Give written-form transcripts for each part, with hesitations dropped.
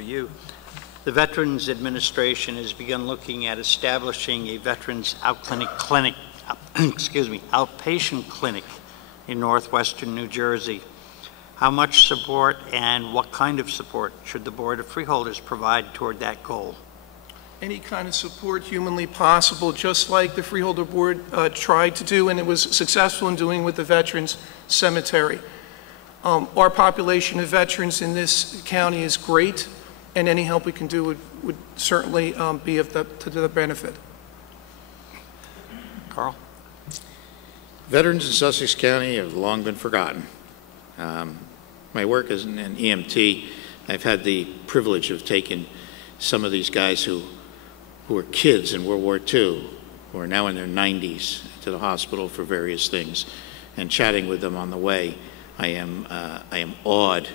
for you. The Veterans Administration has begun looking at establishing a Veterans outpatient clinic in northwestern New Jersey. How much support and what kind of support should the Board of Freeholders provide toward that goal? Any kind of support humanly possible, just like the Freeholder Board tried to do, and it was successful in doing with the Veterans Cemetery. Our population of veterans in this county is great, and any help we can do would certainly be to the benefit. Carl? Veterans in Sussex County have long been forgotten. My work as an EMT, I've had the privilege of taking some of these guys who were kids in World War II, who are now in their 90s, to the hospital for various things, and chatting with them on the way. I am awed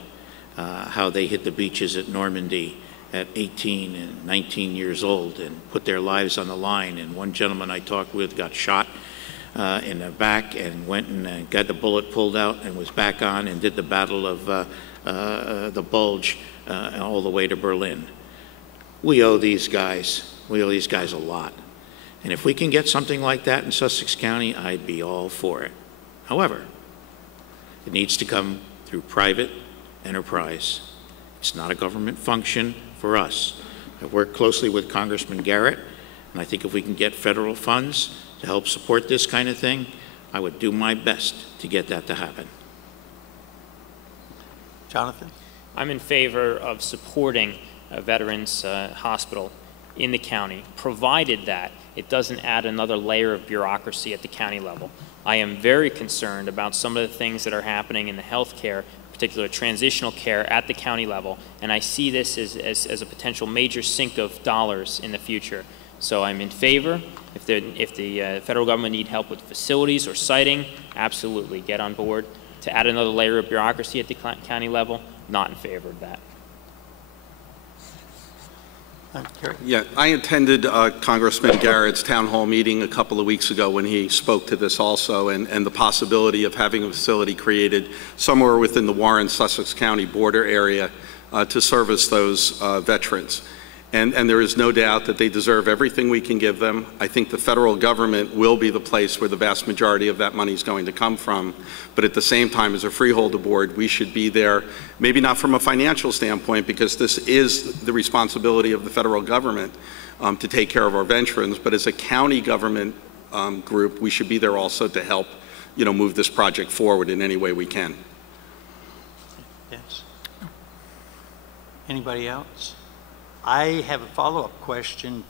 how they hit the beaches at Normandy at 18 and 19 years old and put their lives on the line. And one gentleman I talked with got shot in the back and went and got the bullet pulled out and was back on and did the Battle of the Bulge all the way to Berlin. We owe these guys a lot. And if we can get something like that in Sussex County, I'd be all for it. However, it needs to come through private enterprise. It's not a government function for us. I've worked closely with Congressman Garrett, and I think if we can get federal funds to help support this kind of thing, I would do my best to get that to happen. Jonathan? I'm in favor of supporting a veterans hospital in the county, provided that it doesn't add another layer of bureaucracy at the county level. I am very concerned about some of the things that are happening in the healthcare, particular transitional care at the county level, and I see this as a potential major sink of dollars in the future. So I'm in favor. If the federal government need help with facilities or siting, absolutely get on board. To add another layer of bureaucracy at the county level, not in favor of that. Yeah, I attended Congressman Garrett's town hall meeting a couple of weeks ago when he spoke to this also, and the possibility of having a facility created somewhere within the Warren-Sussex County border area to service those veterans. And there is no doubt that they deserve everything we can give them. I think the federal government will be the place where the vast majority of that money is going to come from. But at the same time, as a Freeholder Board, we should be there, maybe not from a financial standpoint, because this is the responsibility of the federal government to take care of our veterans. But as a county government group, we should be there also to help, move this project forward in any way we can. Yes. Anybody else? I have a follow-up question.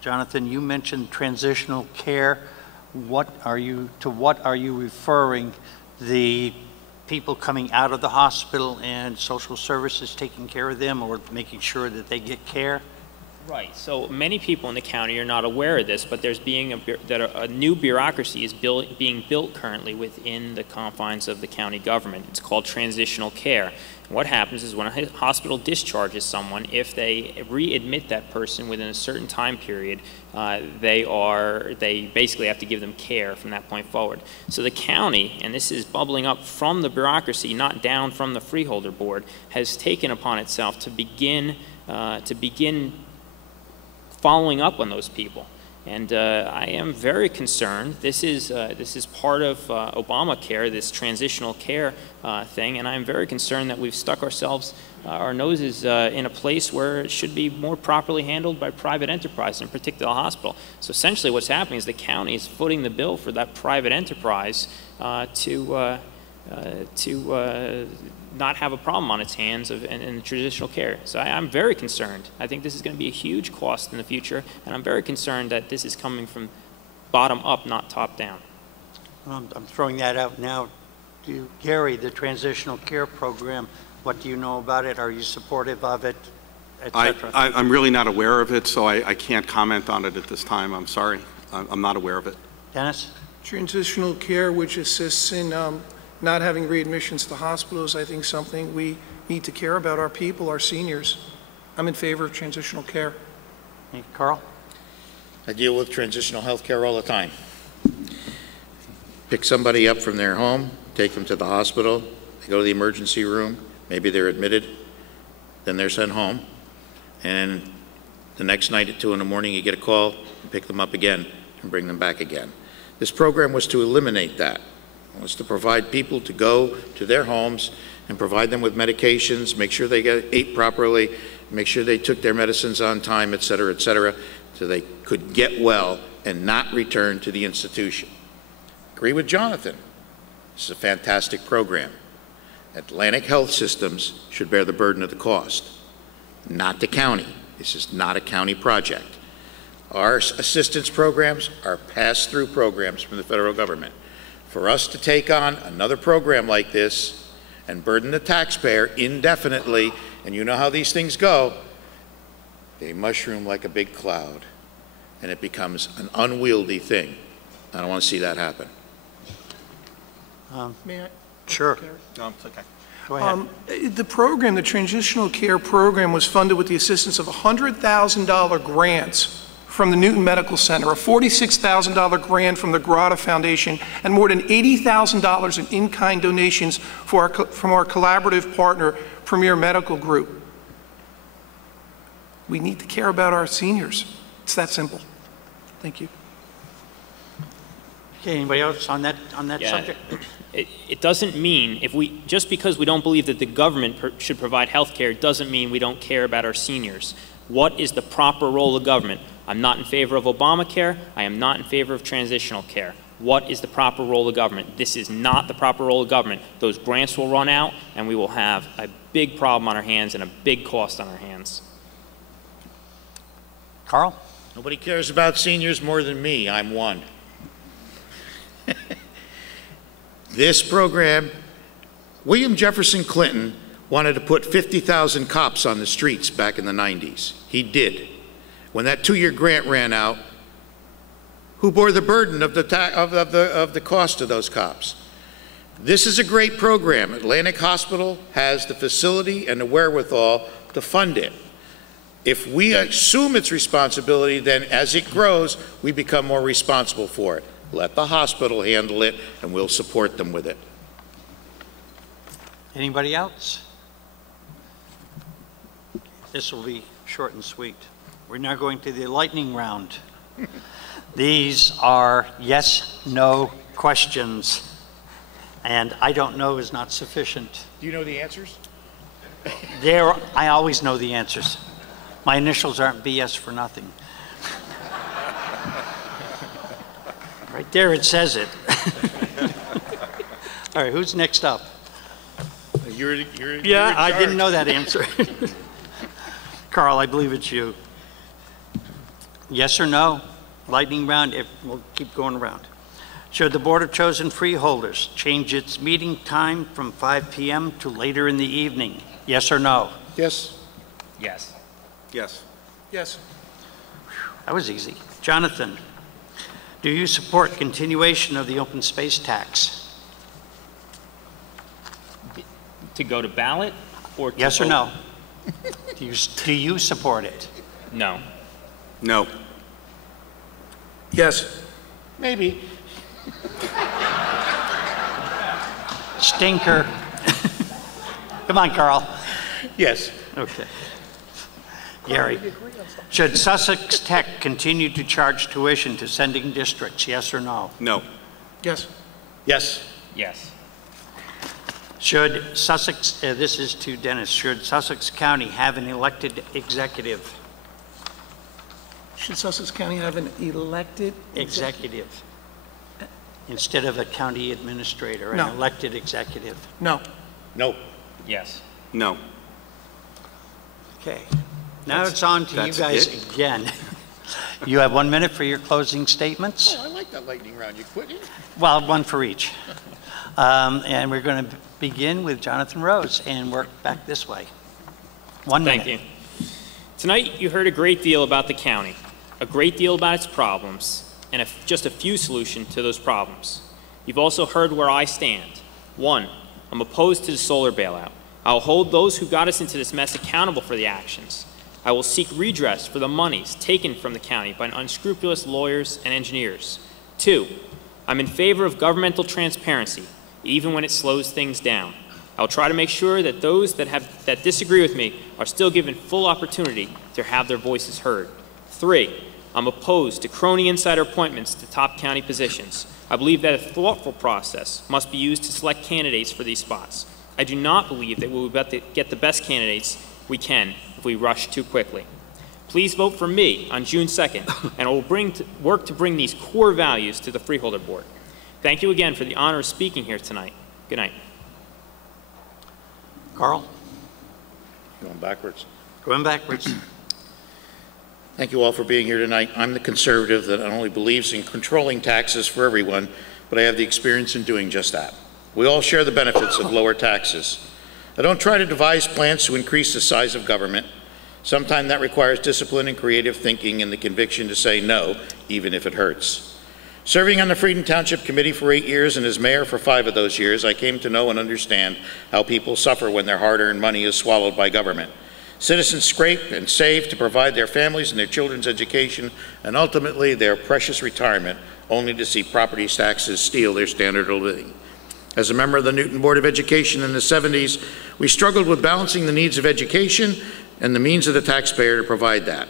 Jonathan, you mentioned transitional care. To what are you referring? The people coming out of the hospital and social services taking care of them, or making sure that they get care? Right. So many people in the county are not aware of this, but there's a new bureaucracy is being built currently within the confines of the county government. It's called transitional care. What happens is when a hospital discharges someone, if they readmit that person within a certain time period, they basically have to give them care from that point forward. So the county, and this is bubbling up from the bureaucracy, not down from the Freeholder Board, has taken upon itself to begin following up on those people. And I am very concerned. This is part of Obamacare, this transitional care thing, and I'm very concerned that we've stuck our noses in a place where it should be more properly handled by private enterprise, in particular the hospital. So essentially what's happening is the county is footing the bill for that private enterprise to not have a problem on its hands in traditional care. So I'm very concerned. I think this is going to be a huge cost in the future, and I'm very concerned that this is coming from bottom up, not top down. I'm throwing that out now. Gary, the transitional care program, what do you know about it? Are you supportive of it, etc.? I'm really not aware of it, so I can't comment on it at this time. I'm sorry. I'm not aware of it. Dennis? Transitional care, which assists in not having readmissions to hospitals, I think something we need to care about our people, our seniors. I'm in favor of transitional care. Hey, Carl? I deal with transitional health care all the time. Pick somebody up from their home, take them to the hospital, they go to the emergency room, maybe they're admitted. then they're sent home, and the next night at 2 in the morning, you get a call, and pick them up again, and bring them back again. This program was to eliminate that. It was to provide people to go to their homes and provide them with medications, make sure they ate properly, make sure they took their medicines on time, et cetera, so they could get well and not return to the institution. Agree with Jonathan. This is a fantastic program. Atlantic Health Systems should bear the burden of the cost, not the county. This is not a county project. Our assistance programs are pass-through programs from the federal government. For us to take on another program like this and burden the taxpayer indefinitely, and you know how these things go, they mushroom like a big cloud, and it becomes an unwieldy thing. I don't want to see that happen. May I? Sure. No, it's okay. Go ahead. The program, the transitional care program, was funded with the assistance of $100,000 grants from the Newton Medical Center, a $46,000 grant from the Grata Foundation, and more than $80,000 in in-kind donations from our collaborative partner, Premier Medical Group. We need to care about our seniors. It's that simple. Thank you. Okay, anybody else on that Yeah. subject? It doesn't mean, just because we don't believe that the government should provide health care, doesn't mean we don't care about our seniors. What is the proper role of government? I'm not in favor of Obamacare. I am not in favor of transitional care. What is the proper role of government? This is not the proper role of government. Those grants will run out, and we will have a big problem on our hands and a big cost on our hands. Carl? Nobody cares about seniors more than me. I'm one. This program, William Jefferson Clinton wanted to put 50,000 cops on the streets back in the 90s. He did. When that 2-year grant ran out, who bore the burden of the cost of those cops? This is a great program. Atlantic Hospital has the facility and the wherewithal to fund it. If we assume its responsibility, then as it grows, we become more responsible for it. Let the hospital handle it, and we'll support them with it. Anybody else? This will be short and sweet. We're now going to the lightning round. These are yes, no questions, and I don't know is not sufficient. Do you know the answers? I always know the answers. My initials aren't BS for nothing. Right there it says it. All right, who's next up? Yeah, I didn't know that answer. Carl, I believe it's you. Yes or no? Lightning round, we'll keep going around. Should the Board of Chosen Freeholders change its meeting time from 5 p.m. to later in the evening? Yes or no? Yes. Yes. Yes. Yes. That was easy. Jonathan, do you support continuation of the open space tax? To go to ballot or to Yes or vote? no? Do you support it? No. No. Yes. Maybe. Stinker. Come on, Carl. Yes. Okay. Gary, should Sussex Tech continue to charge tuition to sending districts, yes or no? No. Yes. Yes. Yes. Should Sussex, this is to Dennis, should Sussex County have an elected executive? Should Sussex County have an elected Executive. Instead of a county administrator, an No. elected executive. No. No. Yes. No. Okay. Now it's on to you that's guys it? again. You have 1 minute for your closing statements. Oh, I like that lightning round. You quit it? Well, one for each. And we're going to begin with Jonathan Rose and work back this way. 1 minute. Thank you. Tonight, you heard a great deal about the county, a great deal about its problems, and just a few solutions to those problems. You've also heard where I stand. 1, I'm opposed to the solar bailout. I'll hold those who got us into this mess accountable for the actions. I will seek redress for the monies taken from the county by unscrupulous lawyers and engineers. 2, I'm in favor of governmental transparency, even when it slows things down. I'll try to make sure that those that disagree with me are still given full opportunity to have their voices heard. 3, I'm opposed to crony insider appointments to top county positions. I believe that a thoughtful process must be used to select candidates for these spots. I do not believe that we will get the best candidates we can if we rush too quickly. Please vote for me on June 2nd, and I will work to bring these core values to the Freeholder Board. Thank you again for the honor of speaking here tonight. Good night. Carl? Going backwards. Going backwards. Thank you all for being here tonight. I'm the conservative that not only believes in controlling taxes for everyone, but I have the experience in doing just that. We all share the benefits of lower taxes. I don't try to devise plans to increase the size of government. Sometimes that requires discipline and creative thinking and the conviction to say no, even if it hurts. Serving on the Freedom Township Committee for 8 years and as mayor for 5 of those years, I came to know and understand how people suffer when their hard-earned money is swallowed by government. Citizens scrape and save to provide their families and their children's education and ultimately their precious retirement, only to see property taxes steal their standard of living. As a member of the Newton Board of Education in the 70s, we struggled with balancing the needs of education and the means of the taxpayer to provide that.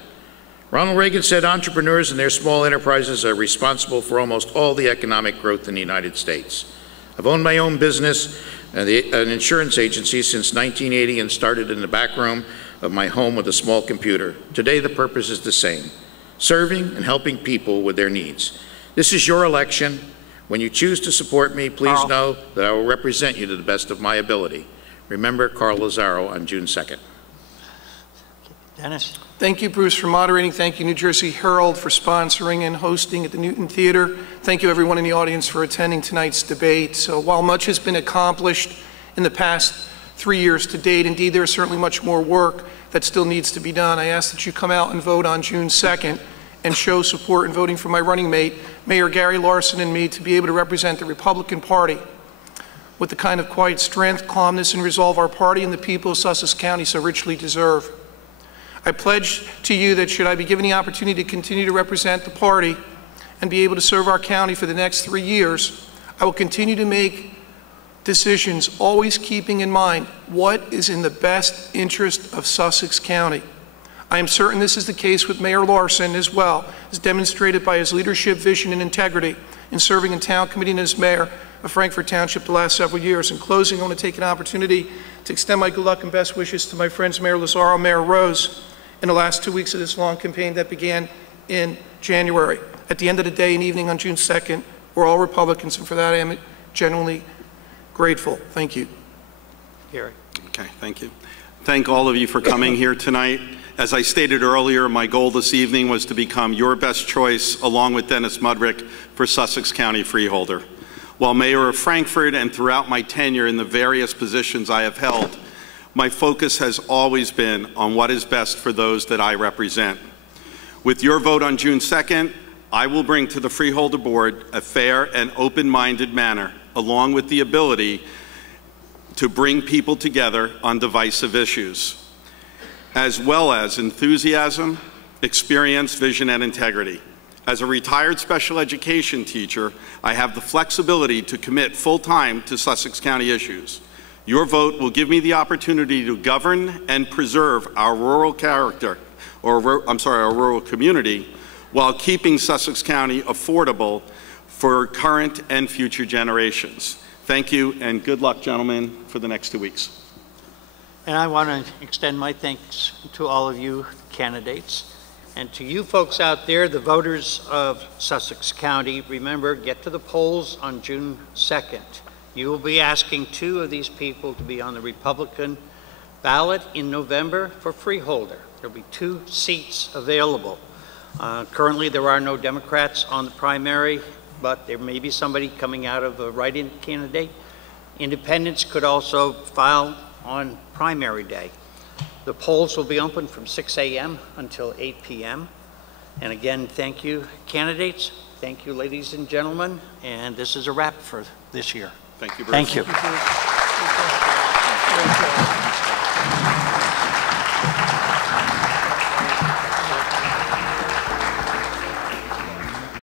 Ronald Reagan said entrepreneurs and their small enterprises are responsible for almost all the economic growth in the United States. I've owned my own business, an insurance agency, since 1980 and started in the back room of my home with a small computer. Today the purpose is the same, serving and helping people with their needs. This is your election. When you choose to support me, please Carl. know that I will represent you to the best of my ability. Remember Carl Lazaro on June 2nd. Dennis? Thank you, Bruce, for moderating. Thank you, New Jersey Herald, for sponsoring and hosting at the Newton Theater. Thank you, everyone in the audience, for attending tonight's debate. So while much has been accomplished in the past 3 years to date, indeed, there is certainly much more work that still needs to be done. I ask that you come out and vote on June 2nd and show support in voting for my running mate, Mayor Gary Larson, and me to be able to represent the Republican Party with the kind of quiet strength, calmness, and resolve our party and the people of Sussex County so richly deserve. I pledge to you that should I be given the opportunity to continue to represent the party and be able to serve our county for the next 3 years, I will continue to make decisions always keeping in mind what is in the best interest of Sussex County. I am certain this is the case with Mayor Larson as well, as demonstrated by his leadership, vision, and integrity in serving in town committee and as mayor of Frankfort Township the last several years. In closing, I want to take an opportunity to extend my good luck and best wishes to my friends Mayor Lazaro, Mayor Rose, in the last 2 weeks of this long campaign that began in January. At the end of the day and evening on June 2nd, we're all Republicans, and for that I am genuinely grateful. Thank you. Gary? Okay, thank you. Thank all of you for coming here tonight. As I stated earlier, my goal this evening was to become your best choice, along with Dennis Mudrick, for Sussex County Freeholder. While Mayor of Frankfort and throughout my tenure in the various positions I have held, my focus has always been on what is best for those that I represent. With your vote on June 2nd, I will bring to the Freeholder Board a fair and open-minded manner, along with the ability to bring people together on divisive issues, as well as enthusiasm, experience, vision, and integrity. As a retired special education teacher, I have the flexibility to commit full-time to Sussex County issues. Your vote will give me the opportunity to govern and preserve our rural character, our rural community, while keeping Sussex County affordable for current and future generations. Thank you, and good luck, gentlemen, for the next 2 weeks. And I want to extend my thanks to all of you candidates. And to you folks out there, the voters of Sussex County, remember, get to the polls on June 2nd. You will be asking 2 of these people to be on the Republican ballot in November for Freeholder. There'll be 2 seats available. Currently, there are no Democrats on the primary, but there may be somebody coming out of a write-in candidate. Independents could also file on primary day. The polls will be open from 6 a.m. until 8 p.m. And again, thank you, candidates. Thank you, ladies and gentlemen. And this is a wrap for this year. Thank you, Bruce. Thank you.